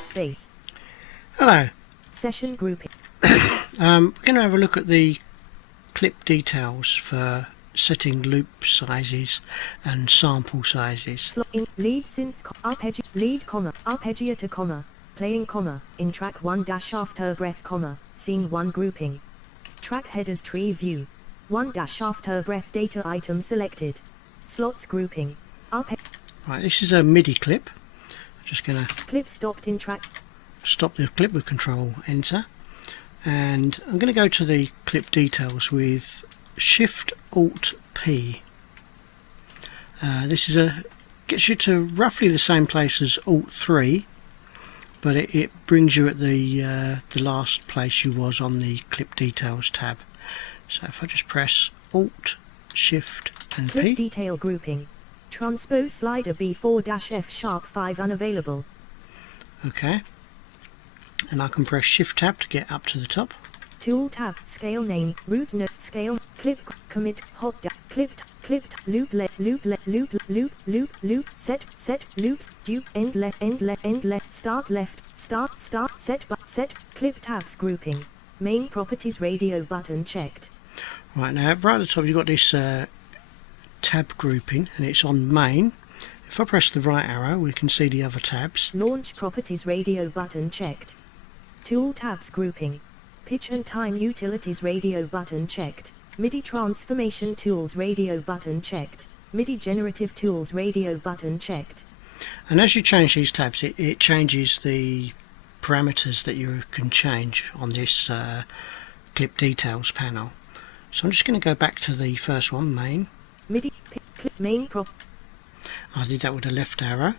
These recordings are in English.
Space. Hello. Session grouping. We're going to have a look at the clip details for setting loop sizes and sample sizes. Lead synth arpeggio lead comma arpeggiator comma playing comma in track 1 dash after breath comma scene 1 grouping. Track headers tree view 1 dash after breath data item selected. Slots grouping. Right, this is a MIDI clip. I'm just going to Clip stopped in track. Stop the clip with Control Enter, and I'm going to go to the clip details with Shift Alt P. This is gets you to roughly the same place as Alt 3, but it brings you at the last place you was on the clip details tab. So if I just press Alt, Shift and Clip P. detail grouping. Transpose slider B4-F#5 unavailable. Okay. And I can press Shift tab to get up to the top. Tool tab, scale name, root note, scale, clip, commit, hot, clip, loop, set, loops, dupe, end left, start, set, clip tabs grouping. Main properties radio button checked. Right, now right at the top you've got this tab grouping, and it's on main. If I press the right arrow we can see the other tabs. Launch properties radio button checked. Tool tabs grouping. Pitch and time utilities radio button checked. MIDI transformation tools radio button checked. MIDI generative tools radio button checked. And as you change these tabs it changes the parameters that you can change on this clip details panel. So I'm just going to go back to the first one, main. MIDI clip main prop. I did that with the left arrow.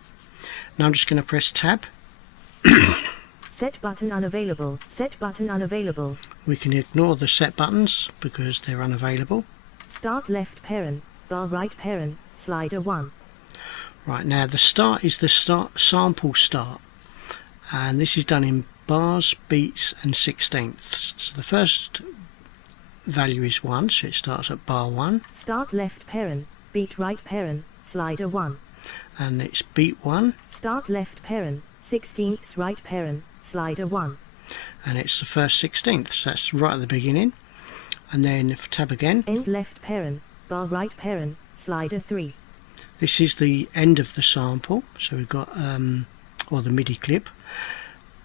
Now I'm just going to press tab. Set button unavailable. Set button unavailable. We can ignore the set buttons because they're unavailable. Start left parent, bar right parent, slider 1. Right, now the start is the sample start, and this is done in bars, beats and sixteenths. So the first value is 1, so it starts at bar 1. Start left parent, beat right parent, slider 1. And it's beat 1. Start left parent, sixteenths right parent, slider 1. And it's the first sixteenth, so that's right at the beginning. And then if I tab again, end left parent, bar right parent, slider 3. This is the end of the sample, so we've got or the MIDI clip,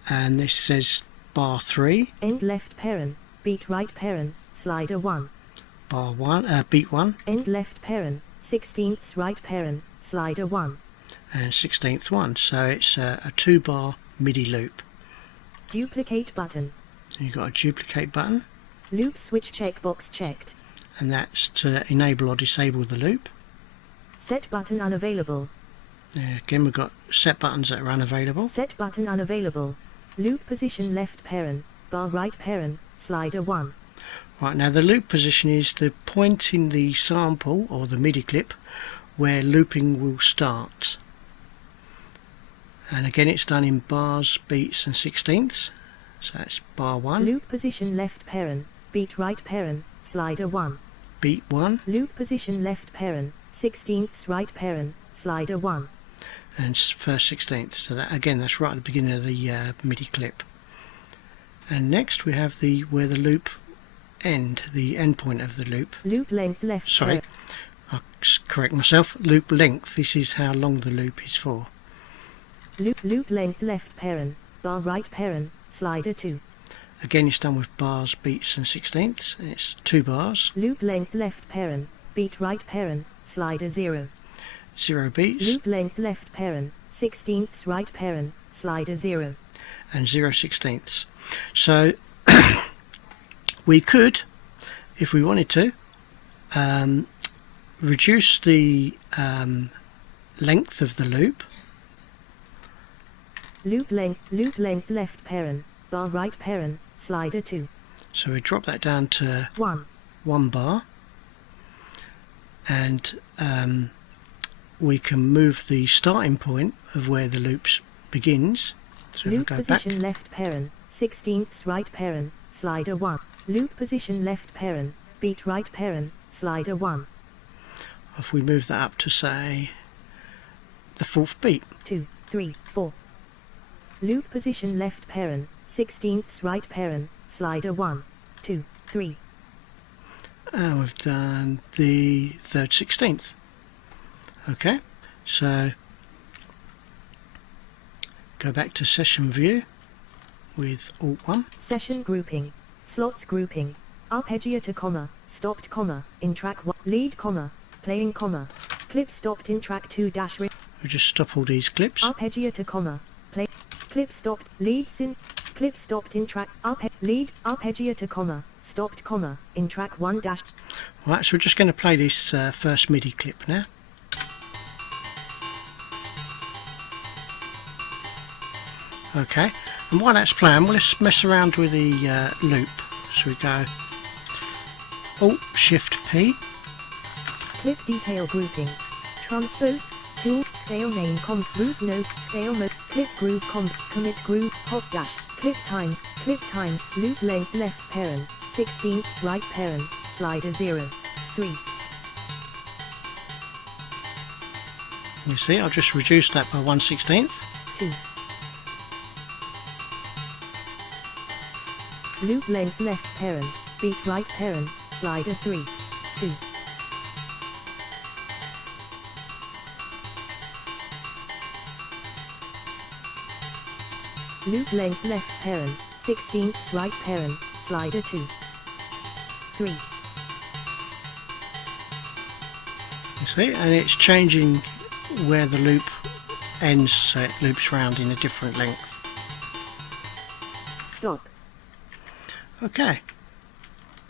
and this says bar 3. End left parent, beat right parent, slider 1. Bar 1, beat 1. End left parent, sixteenths right parent, slider 1. And 16th one, so it's a 2-bar MIDI loop. Duplicate button. You've got a duplicate button. Loop switch checkbox checked. And that's to enable or disable the loop. Set button unavailable. Again we've got set buttons that are unavailable. Set button unavailable. Loop position left parent, bar right parent, slider 1. Right, now the loop position is the point in the sample or the MIDI clip where looping will start. And again it's done in bars, beats and sixteenths. So that's bar 1. Loop position left parent, beat right parent, slider 1. Beat 1. Loop position left parent, sixteenths right parent, slider 1. And first sixteenth. So that again that's right at the beginning of the MIDI clip. And next we have where the loop the end point of the loop. Loop length left. Sorry, I'll correct myself. Loop length. This is how long the loop is for. Loop length left parent, bar right parent, slider 2. Again it's done with bars, beats and sixteenths. It's 2 bars. Loop length left parent, beat right parent, slider 0. 0 beats. Loop length left parent, sixteenths right parent, slider 0. And 0 sixteenths. So we could, if we wanted to, reduce the length of the loop. Loop length left parent, bar right parent, slider 2. So we drop that down to 1 bar, and we can move the starting point of where the loop begins. So loop if I go position back, left parent, sixteenths right parent, slider 1. Loop position left parent, beat right parent, slider 1. If we move that up to, say, the 4th beat. 2, 3, 4. Loop position left parent, 16ths right parent, slider 1, 2, 3. And we've done the 3rd 16th. Okay, so go back to session view with Alt 1. Session grouping, slots grouping, arpeggiator comma, stopped comma, in track 1, lead comma, playing comma, clip stopped in track 2 dash We'll just stop all these clips. arpeggiator comma, play, clip stopped, lead sin, clip stopped in track, lead, arpeggiator comma, stopped comma, in track 1 dash. Right, so we're just going to play this first MIDI clip now. Okay, and while that's playing, we'll just mess around with the loop. So we go Alt Shift P. Clip detail grouping, transpose, tool, scale name root note, scale mode, clip groove commit groove, hot dash, clip times, loop length left parent, 16ths right parent, slider 0, 3. You see, I'll just reduce that by 1/16. 2. Loop length left parent, beat right parent, slider 3, 2. Loop length left parent, 16ths right parent, slider 2, 3. You see, and it's changing where the loop ends, so it loops round in a different length. Stop. Okay,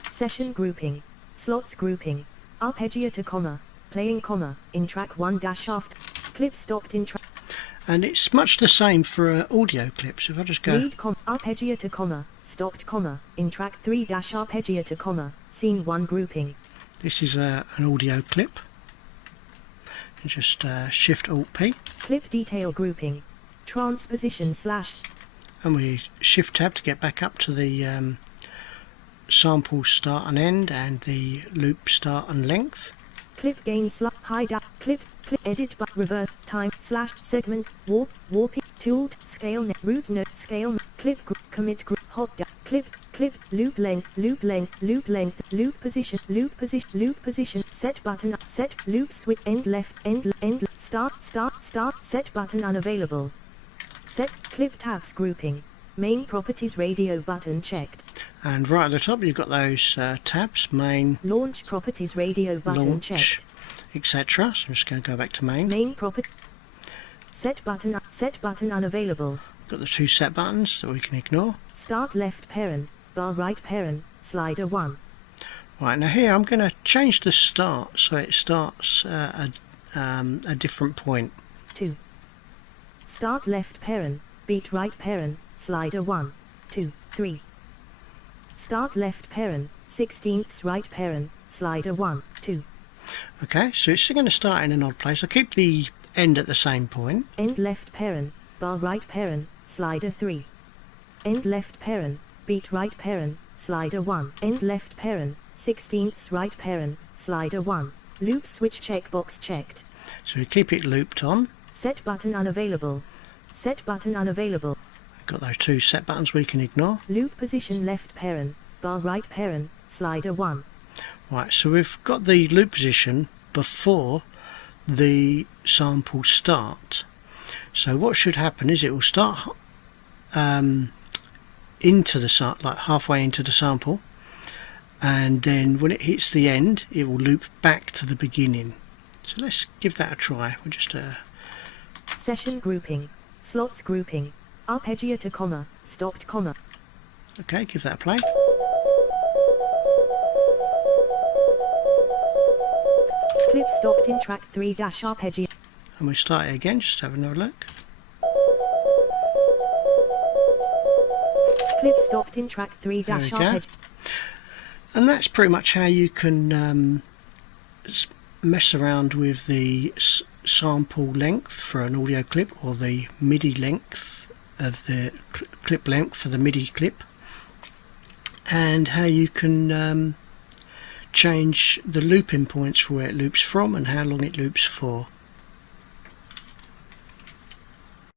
Session grouping, slots grouping, arpeggiator comma, playing comma, in track 1 dash aft, clip stopped in track. and it's much the same for audio clips. If I just go Lead arpeggiator comma, stopped comma, in track 3 dash arpeggiator comma, scene 1 grouping. this is an audio clip, and just Shift Alt P, Clip detail grouping, transposition slash, and we Shift Tab to get back up to the sample start and end and the loop start and length. clip gain high clip edit but reverse time slash segment warping tooled scale root note scale clip commit hot clip loop length loop position set button set loop switch end left end start set button unavailable, set clip tabs grouping, main properties radio button checked, And right at the top you've got those tabs, main, launch properties radio button launch, checked, etc. So I'm just going to go back to main. main property set button unavailable, Got the 2 set buttons that we can ignore. start left parent, bar right parent, slider 1, Right, now here I'm going to change the start so it starts at a different point. 2, start left parent, beat right parent, slider 1, 2, 3, start left parent, 16ths right parent, slider 1, 2, Okay, so it's going to start in an odd place. I'll keep the end at the same point. end left parent, bar right parent, slider 3, end left parent, beat right parent, slider 1, end left parent, 16ths right parent, slider 1, loop switch checkbox checked, So we keep it looped on. set button unavailable, set button unavailable, We've got those 2 set buttons we can ignore. loop position left parent, bar right parent, slider 1, Right, so we've got the loop position before the sample start. So what should happen is it will start into the like halfway into the sample, and then when it hits the end it will loop back to the beginning. So let's give that a try. We'll just session grouping, slots grouping, arpeggiator comma, stopped comma, okay, give that a play. clip stopped in track 3 dash arpeggiator, And we start it again, just have another look. clip stopped in track 3 There we dash go. arpeggiator. And that's pretty much how you can mess around with the sample length for an audio clip, or the MIDI length of the clip length for the MIDI clip, and how you can change the looping points for where it loops from and how long it loops for.